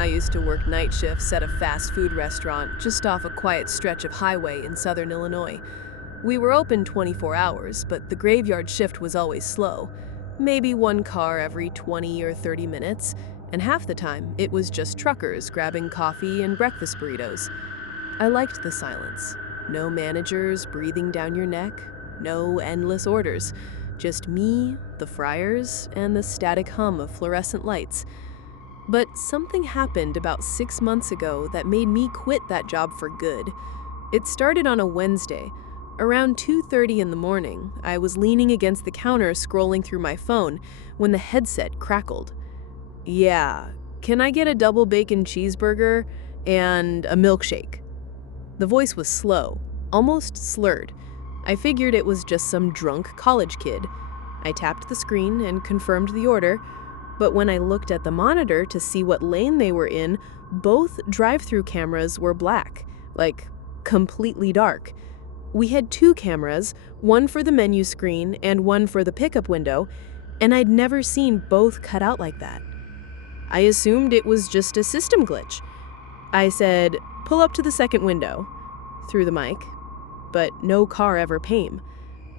I used to work night shifts at a fast food restaurant just off a quiet stretch of highway in southern Illinois. We were open 24 hours, but the graveyard shift was always slow. Maybe one car every 20 or 30 minutes, and half the time it was just truckers grabbing coffee and breakfast burritos. I liked the silence. No managers breathing down your neck, no endless orders. Just me, the fryers, and the static hum of fluorescent lights. But something happened about 6 months ago that made me quit that job for good. It started on a Wednesday. Around 2:30 in the morning, I was leaning against the counter scrolling through my phone when the headset crackled. "Yeah, can I get a double bacon cheeseburger and a milkshake?" The voice was slow, almost slurred. I figured it was just some drunk college kid. I tapped the screen and confirmed the order, but when I looked at the monitor to see what lane they were in, both drive-thru cameras were black, like completely dark. We had two cameras, one for the menu screen and one for the pickup window, and I'd never seen both cut out like that. I assumed it was just a system glitch. I said, "Pull up to the second window," through the mic, but no car ever came.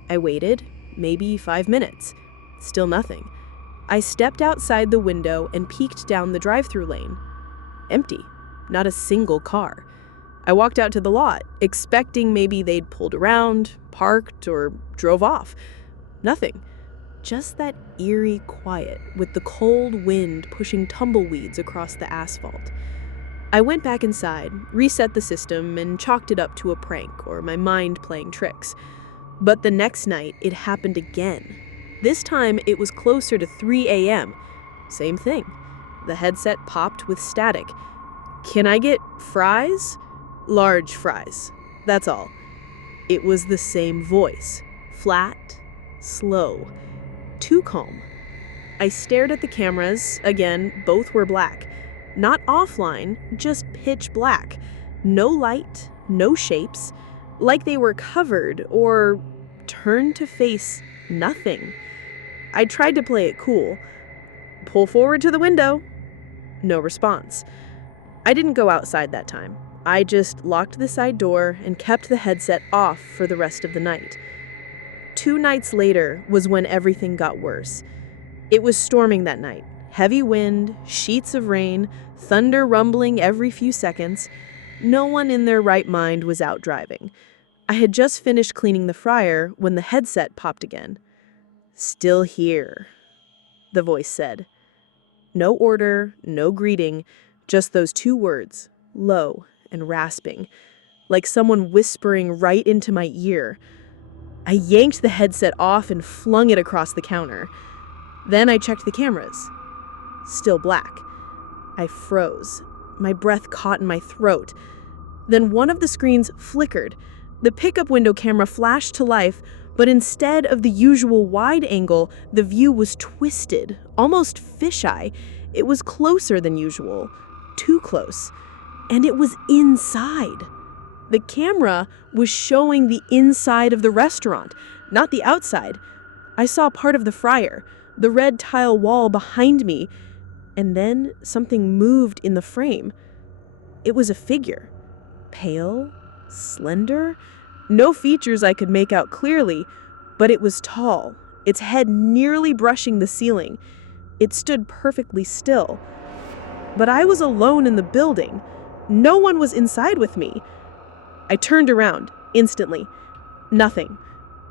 I waited, maybe 5 minutes. Still nothing. I stepped outside the window and peeked down the drive-thru lane. Empty. Not a single car. I walked out to the lot, expecting maybe they'd pulled around, parked, or drove off. Nothing. Just that eerie quiet with the cold wind pushing tumbleweeds across the asphalt. I went back inside, reset the system, and chalked it up to a prank or my mind playing tricks. But the next night, it happened again. This time, it was closer to 3 a.m. Same thing. The headset popped with static. "Can I get fries?" "Large fries. That's all." It was the same voice. Flat, slow, too calm. I stared at the cameras. Again, both were black. Not offline, just pitch black. No light, no shapes, like they were covered or turned to face nothing. I tried to play it cool. "Pull forward to the window." No response. I didn't go outside that time. I just locked the side door and kept the headset off for the rest of the night. 2 nights later was when everything got worse. It was storming that night. Heavy wind, sheets of rain, thunder rumbling every few seconds. No one in their right mind was out driving. I had just finished cleaning the fryer when the headset popped again. "Still here," the voice said. No order, no greeting, just those 2 words, low and rasping, like someone whispering right into my ear. I yanked the headset off and flung it across the counter. Then I checked the cameras. Still black. I froze. My breath caught in my throat. Then one of the screens flickered. The pickup window camera flashed to life, but instead of the usual wide angle, the view was twisted, almost fisheye. It was closer than usual. Too close. And it was inside. The camera was showing the inside of the restaurant, not the outside. I saw part of the fryer, the red tile wall behind me, and then something moved in the frame. It was a figure. Pale, slender, no features I could make out clearly, but it was tall, its head nearly brushing the ceiling. It stood perfectly still. But I was alone in the building. No one was inside with me. I turned around, instantly. Nothing.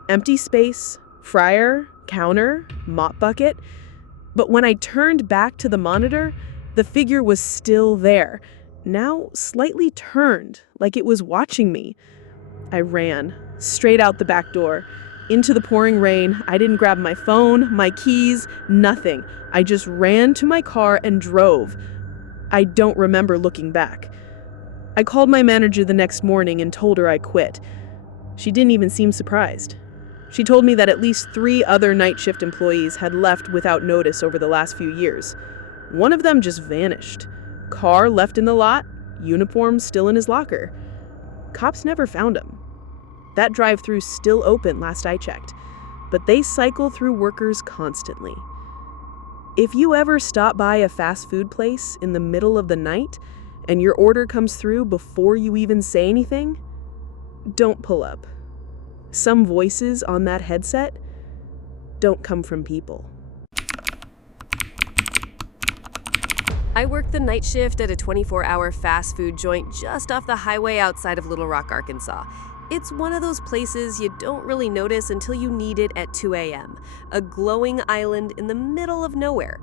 Empty space, fryer, counter, mop bucket. But when I turned back to the monitor, the figure was still there, now slightly turned, like it was watching me. I ran, straight out the back door. Into the pouring rain. I didn't grab my phone, my keys, nothing. I just ran to my car and drove. I don't remember looking back. I called my manager the next morning and told her I quit. She didn't even seem surprised. She told me that at least 3 other night shift employees had left without notice over the last few years. One of them just vanished. Car left in the lot, uniform still in his locker. Cops never found him. That drive-thru's still open last I checked, but they cycle through workers constantly. If you ever stop by a fast food place in the middle of the night and your order comes through before you even say anything, don't pull up. Some voices on that headset don't come from people. I worked the night shift at a 24-hour fast food joint just off the highway outside of Little Rock, Arkansas. It's one of those places you don't really notice until you need it at 2 a.m., a glowing island in the middle of nowhere.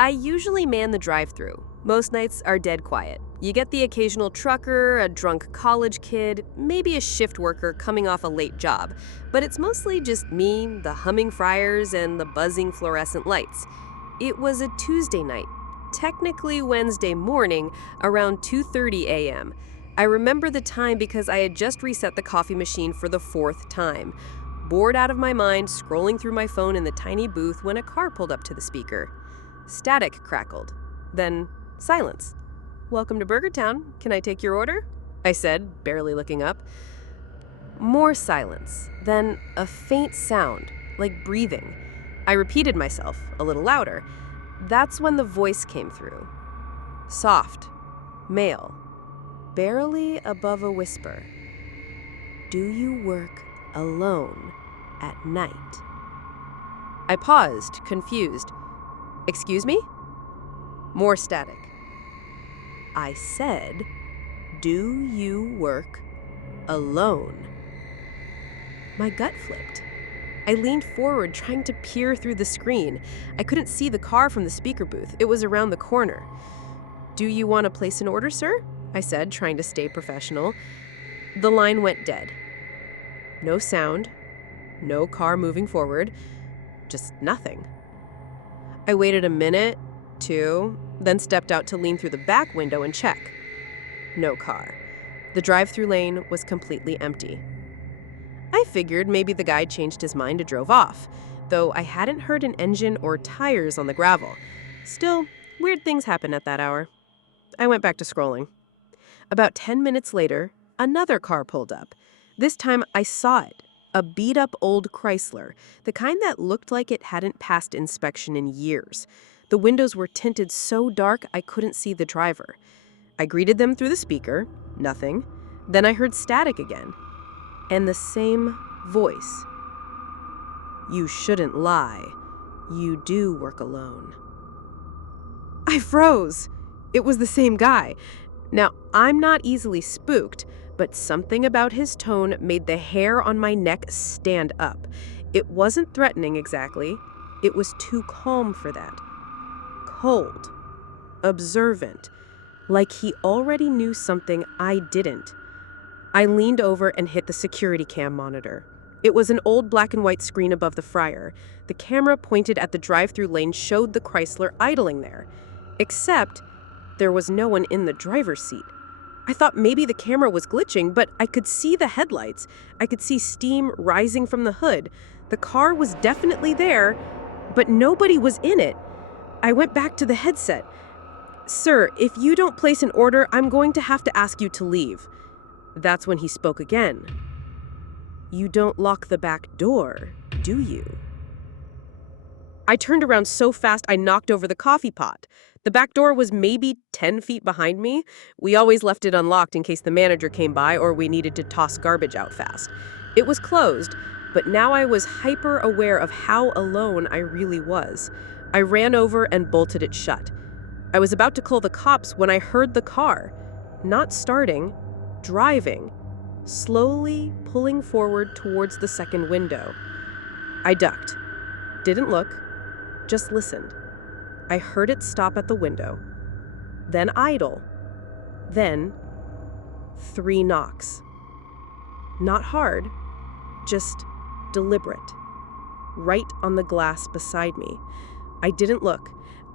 I usually man the drive-thru. Most nights are dead quiet. You get the occasional trucker, a drunk college kid, maybe a shift worker coming off a late job, but it's mostly just me, the humming fryers, and the buzzing fluorescent lights. It was a Tuesday night, technically Wednesday morning, around 2:30 a.m. I remember the time because I had just reset the coffee machine for the 4th time. Bored out of my mind, scrolling through my phone in the tiny booth when a car pulled up to the speaker. Static crackled. Then silence. "Welcome to Burger Town. Can I take your order?" I said, barely looking up. More silence. Then a faint sound, like breathing. I repeated myself, a little louder. That's when the voice came through. Soft, male, barely above a whisper. "Do you work alone at night?" I paused, confused. "Excuse me?" More static. I said, "Do you work alone?" My gut flipped. I leaned forward, trying to peer through the screen. I couldn't see the car from the speaker booth. It was around the corner. "Do you want to place an order, sir?" I said, trying to stay professional. The line went dead. No sound, no car moving forward, just nothing. I waited a minute, 2, then stepped out to lean through the back window and check. No car. The drive-thru lane was completely empty. I figured maybe the guy changed his mind and drove off, though I hadn't heard an engine or tires on the gravel. Still, weird things happen at that hour. I went back to scrolling. About 10 minutes later, another car pulled up. This time I saw it, a beat-up old Chrysler, the kind that looked like it hadn't passed inspection in years. The windows were tinted so dark I couldn't see the driver. I greeted them through the speaker, nothing. Then I heard static again, and the same voice. "You shouldn't lie. You do work alone." I froze. It was the same guy. Now, I'm not easily spooked, but something about his tone made the hair on my neck stand up. It wasn't threatening exactly. It was too calm for that. Cold. Observant. Like he already knew something I didn't. I leaned over and hit the security cam monitor. It was an old black and white screen above the fryer. The camera pointed at the drive-thru lane showed the Chrysler idling there. Except there was no one in the driver's seat. I thought maybe the camera was glitching, but I could see the headlights. I could see steam rising from the hood. The car was definitely there, but nobody was in it. I went back to the headset. "Sir, if you don't place an order, I'm going to have to ask you to leave." That's when he spoke again. "You don't lock the back door, do you?" I turned around so fast I knocked over the coffee pot. The back door was maybe 10 feet behind me. We always left it unlocked in case the manager came by or we needed to toss garbage out fast. It was closed, but now I was hyper aware of how alone I really was. I ran over and bolted it shut. I was about to call the cops when I heard the car, not starting, driving, slowly pulling forward towards the second window. I ducked, didn't look, just listened. I heard it stop at the window, then idle, then 3 knocks. Not hard, just deliberate, right on the glass beside me. I didn't look.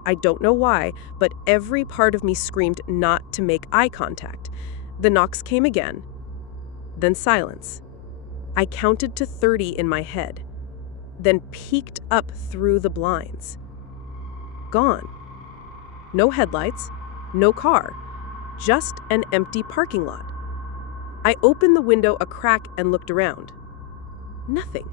I don't know why, but every part of me screamed not to make eye contact. The knocks came again, then silence. I counted to 30 in my head, then peeked up through the blinds. Gone. No headlights, no car, just an empty parking lot. I opened the window a crack and looked around. Nothing.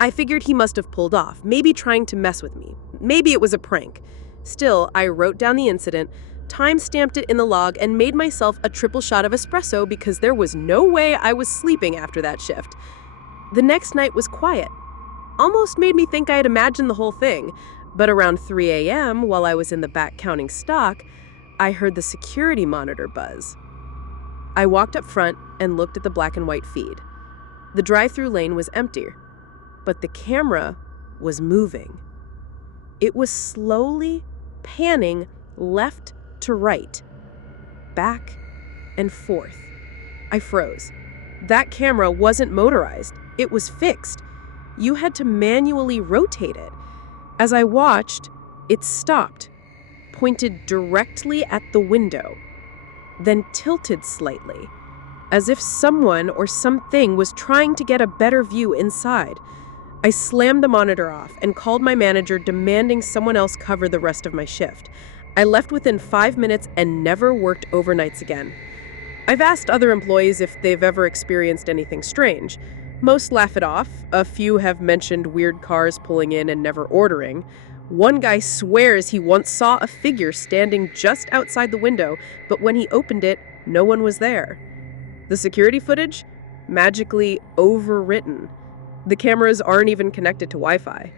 I figured he must have pulled off, maybe trying to mess with me. Maybe it was a prank. Still, I wrote down the incident, time-stamped it in the log, and made myself a triple shot of espresso because there was no way I was sleeping after that shift. The next night was quiet. Almost made me think I had imagined the whole thing, but around 3 a.m., while I was in the back counting stock, I heard the security monitor buzz. I walked up front and looked at the black and white feed. The drive-through lane was empty, but the camera was moving. It was slowly panning left to right, back and forth. I froze. That camera wasn't motorized. It was fixed. You had to manually rotate it. As I watched, it stopped, pointed directly at the window, then tilted slightly, as if someone or something was trying to get a better view inside. I slammed the monitor off and called my manager, demanding someone else cover the rest of my shift. I left within 5 minutes and never worked overnights again. I've asked other employees if they've ever experienced anything strange. Most laugh it off. A few have mentioned weird cars pulling in and never ordering. One guy swears he once saw a figure standing just outside the window, but when he opened it, no one was there. The security footage? Magically overwritten. The cameras aren't even connected to Wi-Fi.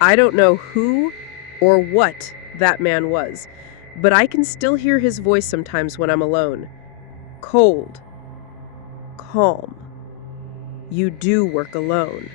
I don't know who or what that man was, but I can still hear his voice sometimes when I'm alone. Cold. Calm. You do work alone.